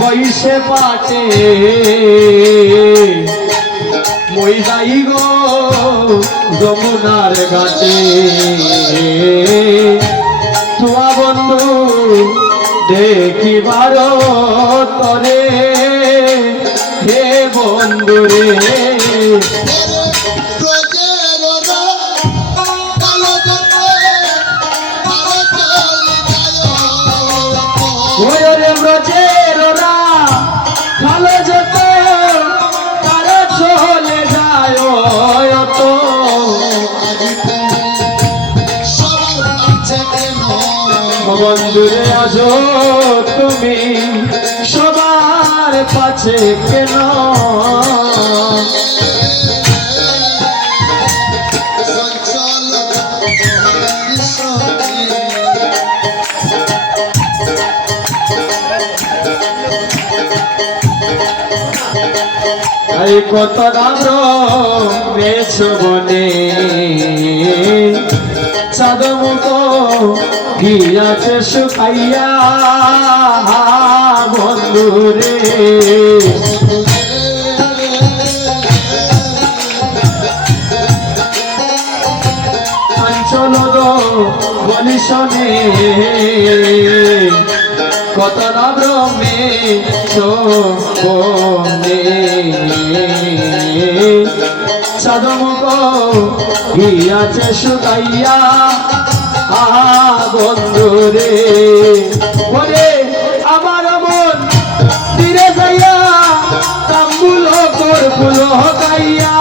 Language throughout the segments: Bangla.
বইসে পাটে মই যাই গো যমুনার ঘাটে তোমা বন্ধু দেখিবার তরে হে বন্ধু রে ব্রজের ভালো যেত তারা চলে যায় তো বন্ধুরে আজ তুমি সবার কাছে কেন কত মেছ বনে চাঁদ মুখ গিয়াছে শুকাইয়া বন্ধুরে অঞ্চল বলিশনে কত মেছ বনে চাঁদমুখ গিয়াছে শুকাইয়া বন্ধুরে ওরে আমার মন তীরে যাইয়া তাম্বুল করবুল গাইয়া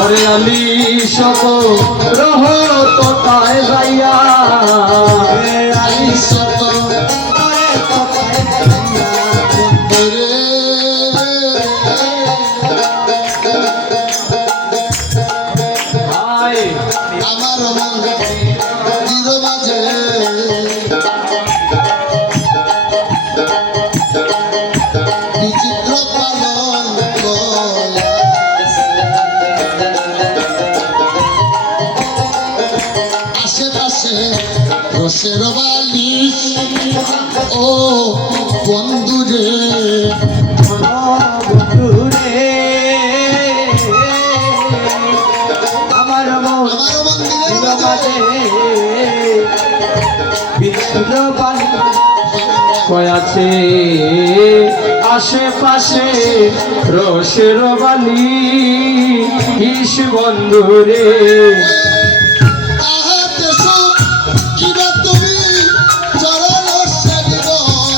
ওরে আলি শত রহ তো তাই যাইয়া আলি শত রসের বালিশ ও বন্ধুরে বন্ধুরে আমার মন্দিরের মাঝে বিচিত্র বালি কয়াছে আশেপাশে রসের বালি ইস বন্ধুরে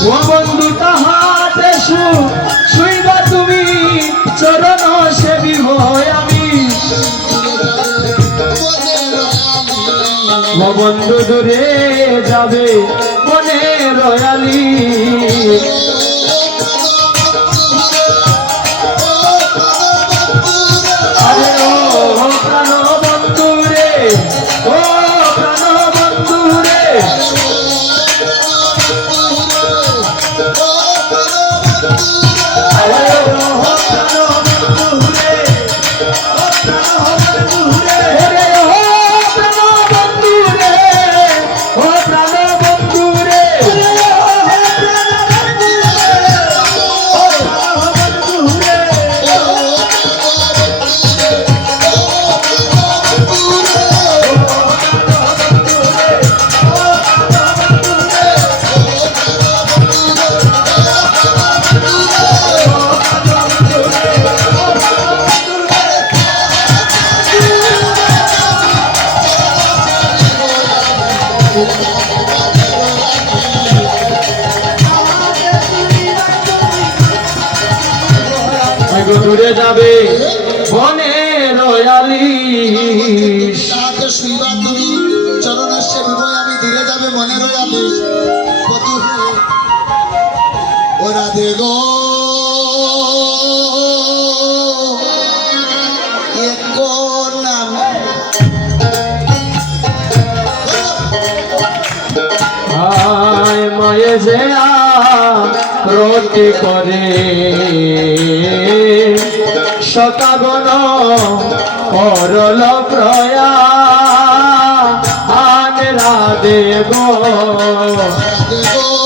ও বন্ধু তাহাতে শুইবা তুমি চরণ সেবিব আমি ও বন্ধু দূরে যাবে মনে রয়ালি আরে ও প্রাণ বন্ধু রে ও প্রাণ বন্ধু রে দূরে যাবে বনে রয়ালি তুমি চরণের সেবিব আমি দূরে যাবে মনে রয়ালি ওরা দেগো নাম মায়ে যে রতি করে শতাগণ করল প্রয়াণ রাধে গো রাধে গো